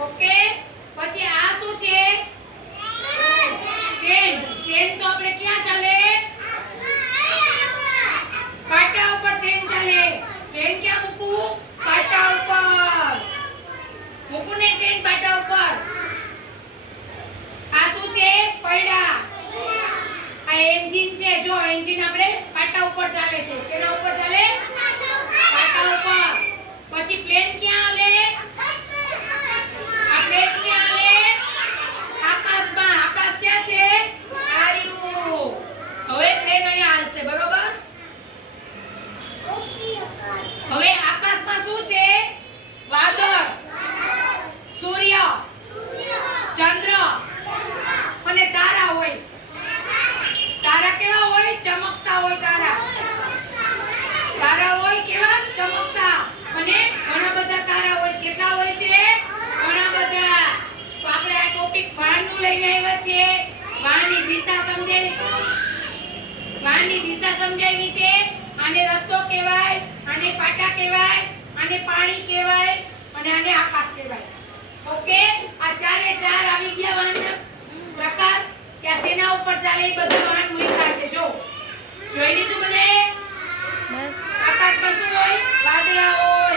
okay પછી આ શું છે ટ્રેન ટ્રેન તો આપણે ક્યાં ચાલે પાટા ઉપર ટ્રેન ચાલે ટ્રેન ક્યાં મૂકું પાટા ઉપર મૂકું ને ટ્રેન પાટા ઉપર આ શું છે પૈડા આ એન્જિન છે જો એન્જિન આપણે પાટા ઉપર ચાલે છે કેના ઉપર ચાલે પાટા ઉપર પછી પ્લેન ક્યાં હાલે આ પ્લેન ક્યાં હાલે આકાશમાં આકાશ ક્યાં છે આર્યું હવે પ્લેન અહીંયા હાલશે બરોબર હવે આકાશમાં શું છે વાદળ સૂર્ય ચંદ્ર અને તારા હોય તારા કેવા હોય ચમકતા હોય તારા તારા હોય કેવા ચમકતા અને ઘણા બધા તારા હોય કેટલા હોય છે ઘણા બધા તો આપણે આ ટોપિક વાહનનું લઈને આવ્યા છીએ વાહનની દિશા સમજાવી છે આને રસ્તો કહેવાય આને પાટા કહેવાય આને પાણી કહેવાય અને આને આકાશ કહેવાય ઓકે આ ચારે ચાર આવી ગયા વાહનના પ્રકાર ત્યાં સેના ઉપર ચાલે એ બધા વાહન મૂક્યા છે જો જોઈ લીધું બધે બસ આકાશમાં શું હોય વાદળા હોય